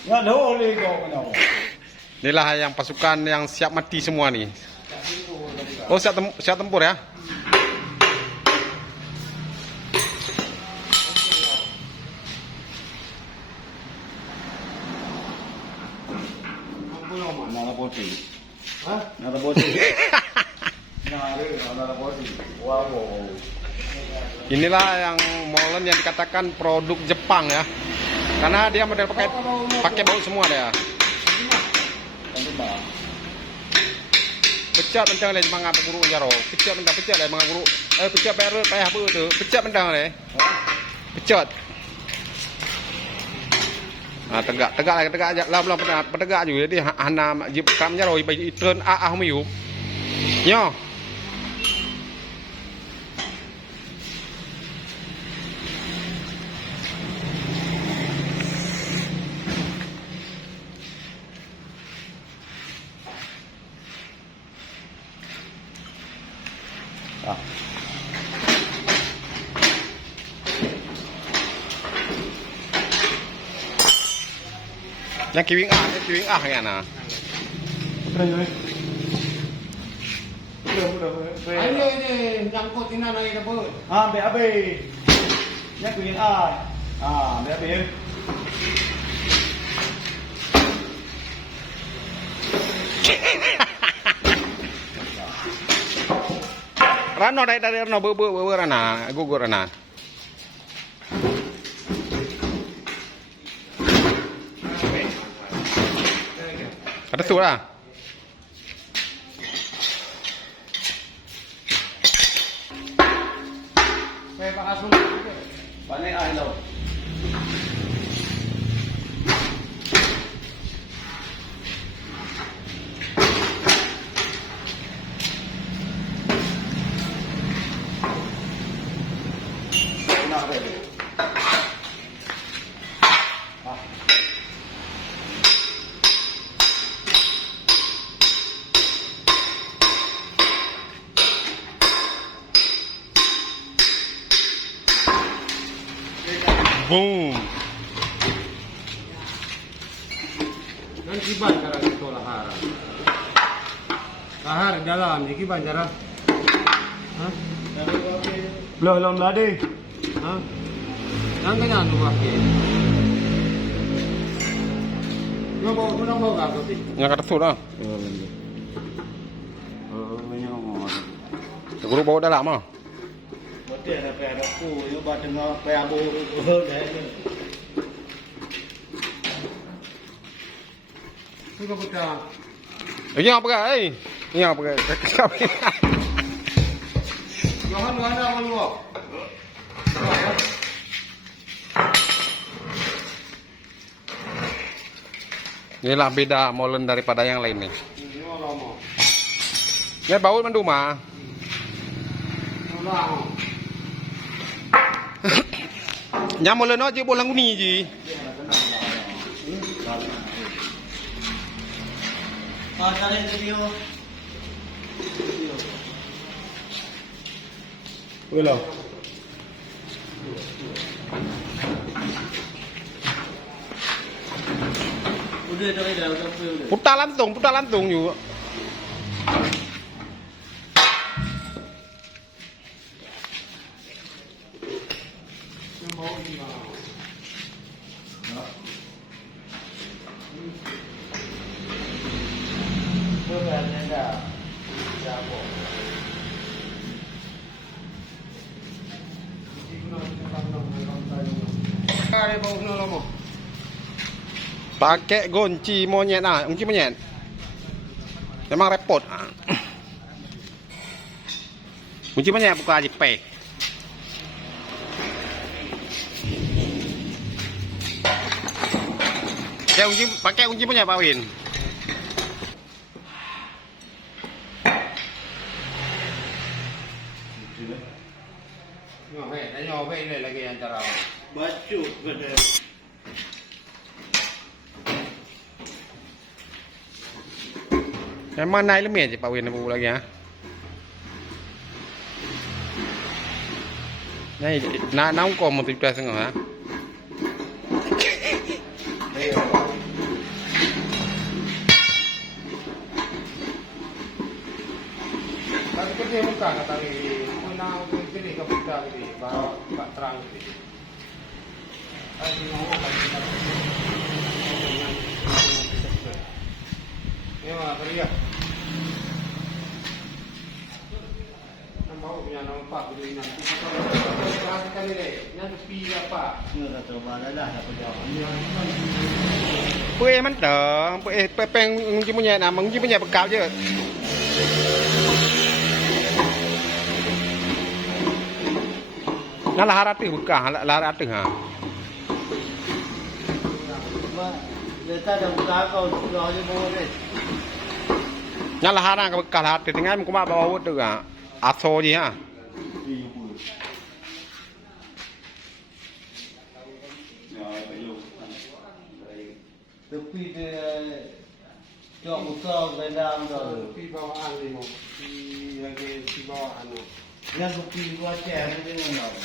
Nggak ada oleh kau kenapa? Inilah yang pasukan yang siap mati semua nih. Oh, siap tempur ya? Nara poti. Hah? Nara poti. Nara poti. Wow. Inilah yang molen yang dikatakan produk Jepang ya. Karena dia model pakai baut semua dia. Pecah bentang le semangat guru jaro. Pecah le mga guru. Pecah perut payah apa tu. Pecah bentang le. Pecah. Ah tegak aja. Lah belum pernah tegak juga dia hana jip kam jaro bagi turn mu yu. Nyo. Yang kiwing ya nah. Ayo ini nyangkut ini lagi dapur. Ah, BAB. Nhắc quyền ai? À, BAB. Rano dari Rano bu Rana, gugur Rana. Ada tuh lah. Saya pakai asum. Panik ai đâu? Nào đây. Boom. Dan kiban cara itu lahar. Lahar dalam, ini kiban cara. Hah? Belum lah đi. Hah? Yang kena tu pakai. Nggak mau gak sih? Yang kata tuh lah. Nyong. Guru bawa dalam ah. Berarti ada aku, yo ba dengar PAB dah. Suka pecah. Ini apa gak? Ini apa gak? Johan nggak ada sama lu. Inilah beda molen daripada yang lain nih. Ini lama. Ini baut menduma. Lama. Nya molen aja bolang guni ji. Pasarin video. Belum. Udah dari dah udah. Putar lantung juga. Kare bau no lama. Pakai kunci monyet ah, kunci monyet. Memang repot. Kunci monyet buka aja pe. Pakai kunci monyet Pak Win. Nyobe ini lagi yang cara. Baju bener. Memang naik lemah je Pak Win lagi ya. Nah, naung kau mau 17 setengah ha. dia buka kata ini. Mana pilih ke kita ini, baru buka terang ini. Ini mau ini mah kerja. Nampak punya nampak begini nanti. Perhatikan ini, ini tepi apa? Ini dah coba dah apa jawab. Pue man tờ, pue peng ngi punya nama, ngi punya bekal je. Nah lah harap tu bekal, lah harap tu ha. Người ta đồng giá cầu lo cho mua đi. Nah lah harap bekal harap tu tinggal muka bawa tu ha. Aso je ha. Tepi dia cho một câu người làm rồi. Tepi bawaan ni mo. Lagi si bawaan mo. Yang tepi gua cek ni dengan apa?